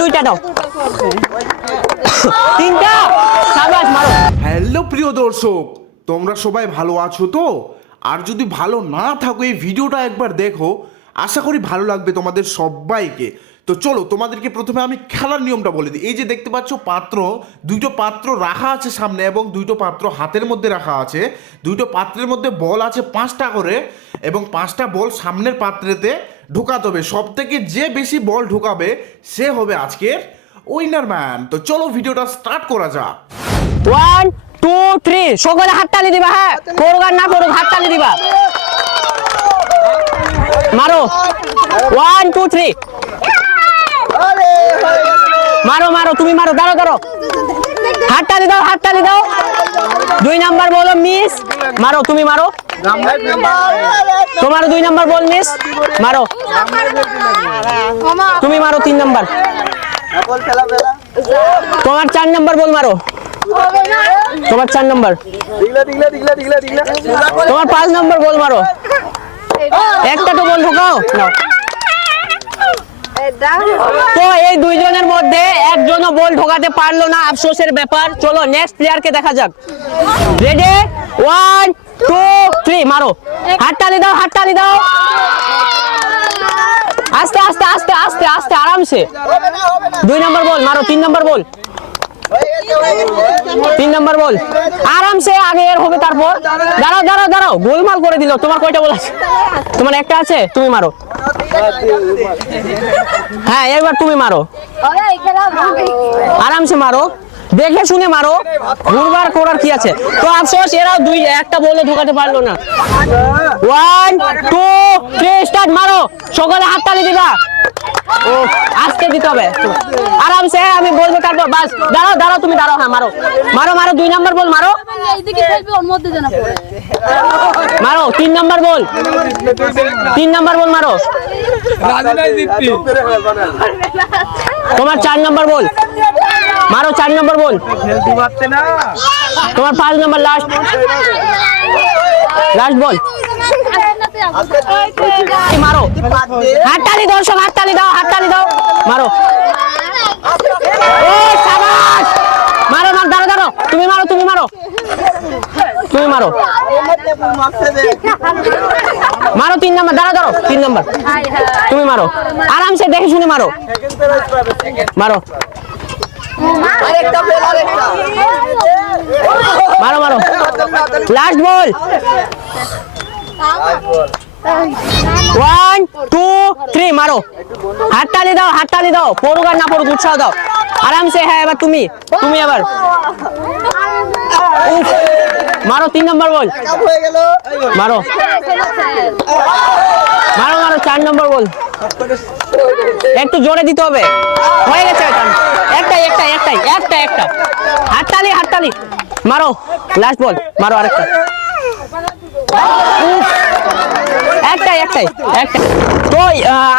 দুইটা দাও তিনটা শাবাশ মারো। হ্যালো প্রিয় দর্শক, তোমরা সবাই ভালো আছো তো? আর যদি ভালো না থাকো এই ভিডিওটা একবার দেখো, আশা করি ভালো লাগবে তোমাদের সবাইকে। তো চলো তোমাদেরকে প্রথমে আমি খেলার নিয়মটা বলে দিই। এই যে দেখতে পাচ্ছ পাত্র, দুটো পাত্র রাখা আছে সামনে এবং দুটো পাত্র হাতের মধ্যে রাখা আছে। দুটো পাত্রের মধ্যে বল আছে 5টা করে এবং 5টা বল সামনের পাত্রেতে ঢোকাতে হবে। সব থেকে যে বেশি বল ঢোকাবে সে হবে আজকের উইনার ম্যান। তো চলো ভিডিওটা স্টার্ট করা যাক। 1 2 3 সকলে হাততালি দিবা। হ্যাঁ, করুক আর না করুক হাততালি দিবা। মারো 1 2 3 মারো মারো, তুমি মারো, দাঁড়াও দাঁড়াও, হাততালি দাও হাততালি দাও। 2 নাম্বার বলো মিস, মারো তুমি মারো। তোমার 2 নাম্বার বল মিস, মারো তুমি মারো। 3 নাম্বার তোমার 4 নাম্বার বল মারো, তোমার 4 নাম্বার। তোমার 5 নাম্বার বল মারো। একটা তো বল ঢোকাও নাও। তো এই দুইজনের মধ্যে একজনও বল ঢোকাতে পারলো না, আফসোসের ব্যাপার। চলো নেক্সট প্লেয়ারকে দেখা যাক। রেডি 1 2 3 মারো। হাততালি দাও হাততালি দাও, আস্তে আস্তে আস্তে আস্তে আস্তে আরামসে। 2 নাম্বার বল মারো। 3 নাম্বার বল, 3 নাম্বার বল আরামসে, আগে এর হবে তারপর। দাঁড়াও দাঁড়াও দাঁড়াও, গোলমাল করে দিল। তোমার কয়টা বল আছে? তোমার একটা আছে, তুমি মারো। হ্যাঁ এবার তুমি মারো, আরামসে মারো, দেখে শুনে মারো, ঘুরবার করার কি আছে। তো আফসোস এরাও একটা বলও ঢোকাতে পারলো না। 1 2 3 স্টার্ট, মারো। সকলে হাততালি দিবা। ও আস্তে দিতে হবে আরামসে, আমি বলবো তারপর। বাস দাঁড়াও দাঁড়াও, তুমি দাঁড়াও। হ্যাঁ মারো মারো মারো। 2 নাম্বার বল মারো মারো। 3 নাম্বার বল, 3 নাম্বার বল মারো। তোমার 4 নাম্বার বল মারো। 4 নাম্বার বল তোমার 5 নাম্বার লাস্ট বল মারো। হাততালি দর্শক, হাততালি দাও হাততালি দাও, মারো। ও শাবাশ, মারো মারো। দাঁড়াও দাঁড়াও, তুমি মারো তুমি মারো তুমি মারো মারো। 3 নাম্বার, দাঁড়াও দাঁড়াও, 3 নাম্বার তুমি মারো, আরামসে দেখে শুনে মারো মারো মারো মারো। লাস্ট বল 1 2 3 মারো। হাততালি দাও হাততালি দাও, পড়ুক আর না পড়ুক উৎসাহ দাও আরামসে। হ্যাঁ এবার তুমি এবার মারো। 3 নাম্বার বল মারো মারো মারো। 4 নম্বর বল একটু জোরে দিতে হবে, হয়ে গেছে। একটাই একটাই একটাই একটা একটা হাততালি হাততালি মারো। লাস্ট বল মারো আরেকটা। একটাই একটাই একটা। তো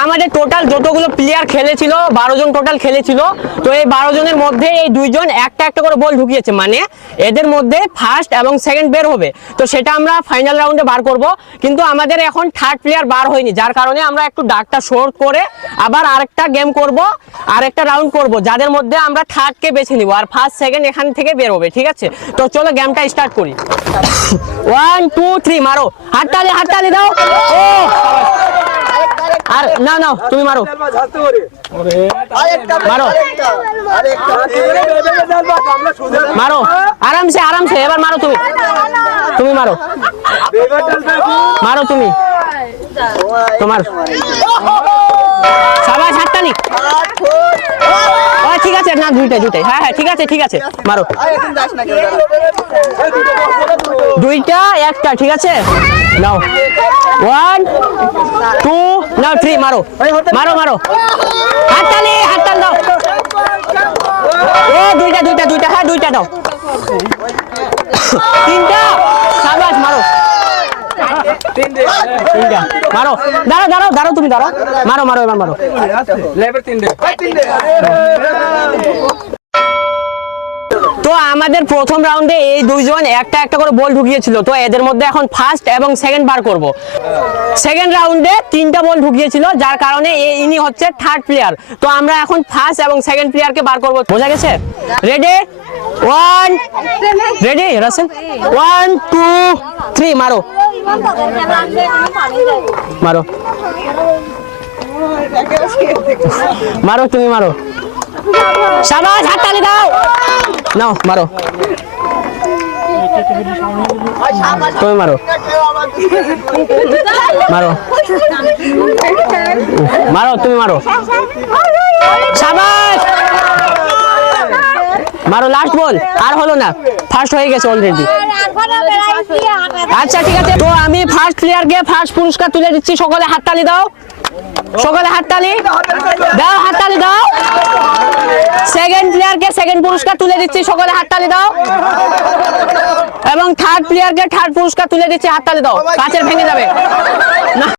আমাদের টোটাল যতগুলো প্লেয়ার খেলেছিল 12 জন টোটাল খেলেছিল। তো এই 12 জনের মধ্যে এই 2 জন একটা একটা করে বল ঢুকিয়েছে, মানে এদের মধ্যে ফার্স্ট এবং সেকেন্ড বের হবে। তো সেটা আমরা ফাইনাল রাউন্ডে বার করব, কিন্তু আমাদের এখন থার্ড প্লেয়ার বার হয়নি, যার কারণে আমরা একটু ডাকটা শর্ট করে আবার আরেকটা গেম করব, আরেকটা রাউন্ড করব, যাদের মধ্যে আমরা থার্ডকে বেছে নিব আর ফার্স্ট সেকেন্ড এখান থেকে বের হবে। ঠিক আছে, তো চলো গেমটা স্টার্ট করি। 1 2 3 মারো। হাততালি হাততালি দাও। ও আর না না, তুমি মারো মারো মারো আরামসে আরামসে। এবার মারো তুমি মারো মারো তুমি তোমার। সবাই হাততালি। ঠিক আছে, না দুইটাই। হ্যাঁ হ্যাঁ ঠিক আছে ঠিক আছে, মারো। 2টা একটা, ঠিক আছে নাও। 1 2 নাও 3 মারো মারো মারো। হাততালি হাততালি দাও। ও দুইটা। হ্যাঁ 2টা দাও। 3টা শাবাশ, মারো 3টা মারো। দাঁড়াও তুমি দাঁড়াও, মারো এবার মারো। তো তো আমাদের প্রথম রাউন্ডে এই দুইজন একটা একটা করে বল ঢুকিয়েছিল, তো এদের মধ্যে এখন ফার্স্ট এবং সেকেন্ড বার করব। সেকেন্ড রাউন্ডে 3টা বল ঢুকিয়েছিল, যার কারণে ইনি হচ্ছে থার্ড প্লেয়ার। তো আমরা এখন ফার্স্ট এবং সেকেন্ড প্লেয়ারকে বার করব। বোঝা গেছে? রেডি, 1 রেডি রাসেল, 1 2 3 মারো মারো মারো, তুমি মারো, শাবাশ, হাততালি দাও, নাও মারো, তুমি মারো মারো মারো, তুমি মারো, শাবাশ, মারো, লাস্ট বল, আর হলো না, ফার্স্ট হয়ে গেছে অলরেডি। আচ্ছা ঠিক আছে, তো আমি ফার্স্ট প্লেয়ারকে ফার্স্ট পুরস্কার তুলে দিচ্ছি, সকলে হাততালি দাও, সকলে হাততালি দাও, হাততালি দাও। সেকেন্ড প্লেয়ারকে সেকেন্ড পুরস্কার তুলে দিচ্ছি, সকলে হাততালি দাও। এবং থার্ড প্লেয়ারকে থার্ড পুরস্কার তুলে দিচ্ছি, হাততালি দাও, কাচের ভেঙে যাবে না।